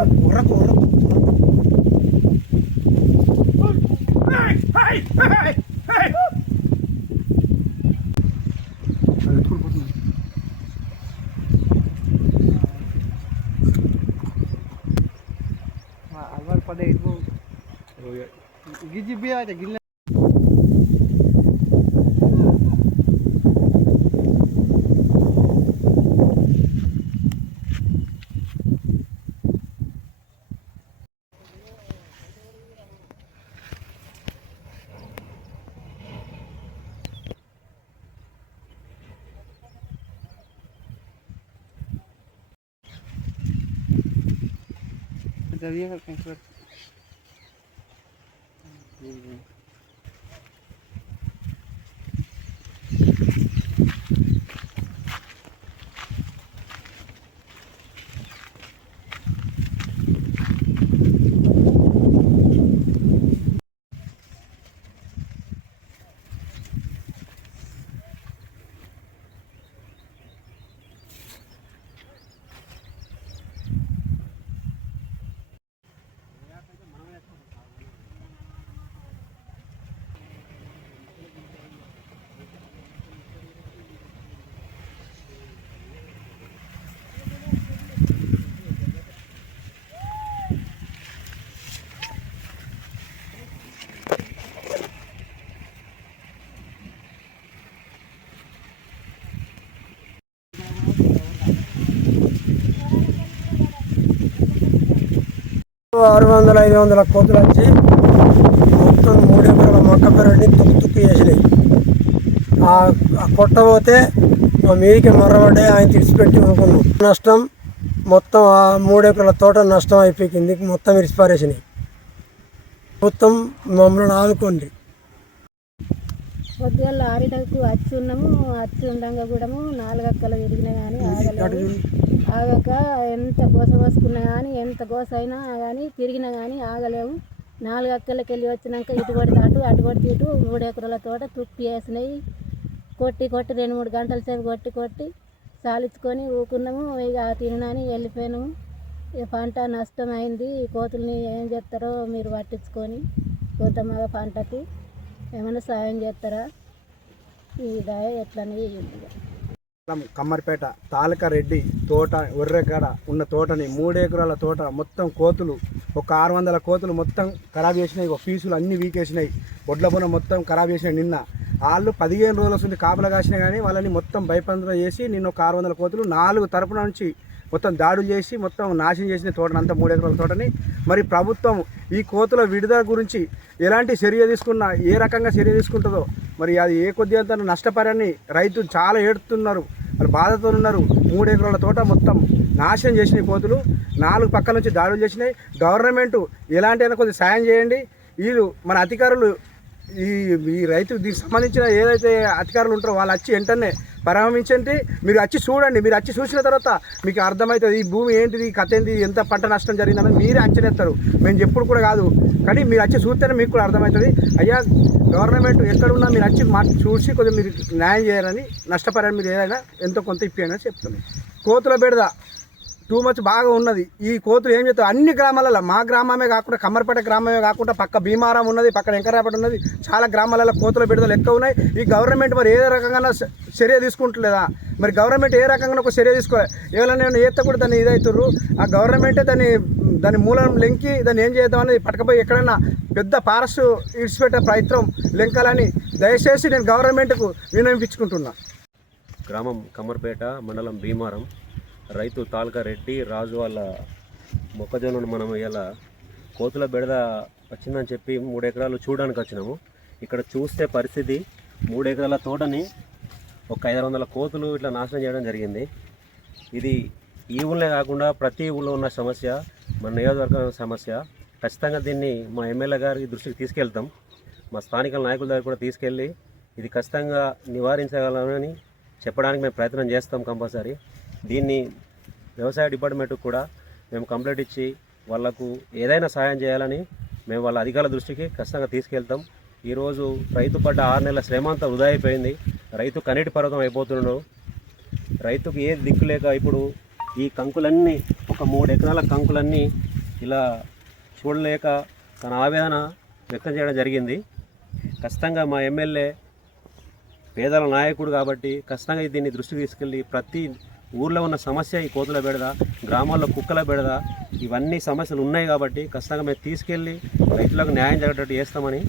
ఉర్రకు ఉర్రకు అది ఎత్తుకుని పోతుంది. అలవాటు పడే ఇటు గిజ్జి బియ్య Esta vieja bien. ఆరు వందల ఐదు వందల కోతులు వచ్చి మొత్తం మూడు ఎకరాల మొక్క పెరడిని తుక్కు తుక్కు చేసినాయి. ఆ కొట్టబోతే మా మీదికి మర్రబడ్డాయి ఆయన తీసిపెట్టి అనుకున్నాం నష్టం మొత్తం ఆ మూడు ఎకరాల తోట నష్టం అయిపోయింది మొత్తం ఇరిసిపారేసినాయి. మొత్తం మమ్మల్ని ఆదుకోండి. పొద్దుగల ఆరిటకు వచ్చి ఉన్నాము వచ్చి ఉండంగా కూడా నాలుగు అక్కలు తిరిగినా కానీ ఆగలేదు ఆగక ఎంత గోస పోసుకున్నా కానీ ఎంత గోస అయినా కానీ తిరిగినా కానీ ఆగలేము నాలుగు అక్కలకి వెళ్ళి వచ్చినాక ఇటు పడితే అటు అటు ఇటు మూడు ఎకరాల తోట తుప్పి వేసినాయి. కొట్టి కొట్టి రెండు మూడు గంటల సేపు కొట్టి కొట్టి సాలించుకొని ఊకున్నాము. ఇక తినని వెళ్ళిపోయినాము. పంట నష్టం అయింది. కోతుల్ని ఏం చేస్తారో మీరు పట్టించుకొని కొంత మగ పంటకి. ఏమైనా సాయం చేస్తారా? ఈ దయ ఎట్లనే కమ్మరిపేట తాలకరెడ్డి తోట ఒర్రెకాడ ఉన్న తోటని మూడేకరాల తోట మొత్తం కోతులు ఒక ఆరు వందల కోతులు మొత్తం ఖరాబ్ చేసినాయి. ఒక పీసులు అన్నీ వీకేసినాయి. ఒడ్ల మొత్తం ఖరాబ్ చేసినాయి నిన్న. వాళ్ళు పదిహేను రోజుల నుంచి కాపలా కాసినా కానీ వాళ్ళని మొత్తం భయపందన చేసి నిన్న ఒక ఆరు వందల కోతులు నాలుగు తరపున నుంచి మొత్తం దాడులు చేసి మొత్తం నాశనం చేసిన తోటని అంతా మూడు ఎకరాల తోటని మరి ప్రభుత్వం ఈ కోతుల విడుదల గురించి ఎలాంటి చర్య తీసుకున్నా ఏ రకంగా చర్య తీసుకుంటుందో మరి అది ఏ కొద్దిగా అంత నష్టపరని రైతులు చాలా ఏడుతున్నారు. వాళ్ళు బాధతో ఉన్నారు. మూడు ఎకరాల తోట మొత్తం నాశనం చేసినాయి కోతులు నాలుగు పక్కల నుంచి దాడులు చేసినాయి. గవర్నమెంట్ ఎలాంటి అయినా కొద్దిగా సాయం చేయండి. వీళ్ళు మన అధికారులు ఈ ఈ రైతు దీనికి సంబంధించిన ఏదైతే అధికారులు ఉంటారో వాళ్ళు వచ్చి వెంటనే పరామర్శించండి మీరు వచ్చి చూడండి. మీరు వచ్చి చూసిన తర్వాత మీకు అర్థమవుతుంది ఈ భూమి ఏంటిది కథ ఏంటి ఎంత పంట నష్టం జరిగిందని మీరే అంచనేస్తారు. మేము చెప్పుడు కూడా కాదు. కానీ మీరు వచ్చి చూస్తేనే మీకు కూడా అర్థమవుతుంది. అయ్యా గవర్నమెంట్ ఎక్కడున్నా మీరు వచ్చి మా చూసి కొద్దిగా మీరు న్యాయం చేయాలని నష్టపరాన్ని మీరు ఏదైనా ఎంతో కొంత ఇప్పియని చెప్తున్నాను కోతుల బెడద టూ మచ్ బాగా ఉన్నది. ఈ కోతులు ఏం చేస్తాయి? అన్ని గ్రామాలలో మా గ్రామమే కాకుండా కమ్మరపేట గ్రామమే కాకుండా పక్క భీమారం ఉన్నది పక్కన వెంకరాపేట ఉన్నది చాలా గ్రామాలలో కోతుల బిడుదలు ఎక్కువ ఉన్నాయి. ఈ గవర్నమెంట్ మరి ఏ రకంగా చర్య తీసుకుంటలేదా? మరి గవర్నమెంట్ ఏ రకంగా ఒక చర్య తీసుకోవాలి ఎవరైనా ఏత కూడా దాన్ని ఇదవుతుర్రు ఆ గవర్నమెంటే దాన్ని దాని మూలం లెంకి దాన్ని ఏం చేద్దామని పట్టకపోయి ఎక్కడైనా పెద్ద పారస్ ఇడిచిపెట్టే ప్రయత్నం లెంకాలని దయచేసి నేను గవర్నమెంట్కు వినియోగించుకుంటున్నా గ్రామం కమ్మర్పేట మండలం భీమారం. రైతు తాలక రెడ్డి రాజు వాళ్ళ మొక్కజొన్నను మనం ఇలా కోతుల బెడద వచ్చిందని చెప్పి మూడు ఎకరాలు చూడడానికి వచ్చినాము. ఇక్కడ చూస్తే పరిస్థితి మూడు ఎకరాల తోటని ఒక ఐదు వందల కోతులు ఇట్లా నాశనం చేయడం జరిగింది. ఇది ఈ ఊళ్ళే కాకుండా ప్రతి ఊళ్ళో ఉన్న సమస్య మన నియోజకవర్గం సమస్య. ఖచ్చితంగా దీన్ని మా ఎమ్మెల్యే గారి దృష్టికి తీసుకెళ్తాం. మా స్థానిక నాయకుల దగ్గర కూడా తీసుకెళ్ళి ఇది ఖచ్చితంగా నివారించగలమని చెప్పడానికి మేము ప్రయత్నం చేస్తాం కంపల్సరీ. దీన్ని వ్యవసాయ డిపార్ట్మెంట్కి కూడా మేము కంప్లైంట్ ఇచ్చి వాళ్ళకు ఏదైనా సహాయం చేయాలని మేము వాళ్ళ అధికారుల దృష్టికి ఖచ్చితంగా తీసుకెళ్తాం. ఈరోజు రైతు పడ్డ ఆరు నెలల శ్రమ అంతా వృధా అయిపోయింది. రైతు కన్నీటి పర్వతం అయిపోతున్నాడు. రైతుకు ఏ దిక్కు లేక ఇప్పుడు ఈ కంకులన్నీ ఒక మూడు ఎకరాల కంకులన్నీ ఇలా చూడలేక తన ఆవేదన వ్యక్తం చేయడం జరిగింది. ఖచ్చితంగా మా ఎమ్మెల్యే పేదల నాయకుడు కాబట్టి ఖచ్చితంగా దీన్ని దృష్టికి తీసుకెళ్ళి ప్రతి ఊర్లో ఉన్న సమస్య ఈ కోతుల బెడద గ్రామాల్లో కుక్కల బెడద ఇవన్నీ సమస్యలు ఉన్నాయి కాబట్టి ఖచ్చితంగా మేము తీసుకెళ్ళి రైతులకు న్యాయం జరిగేటట్టు చేస్తామని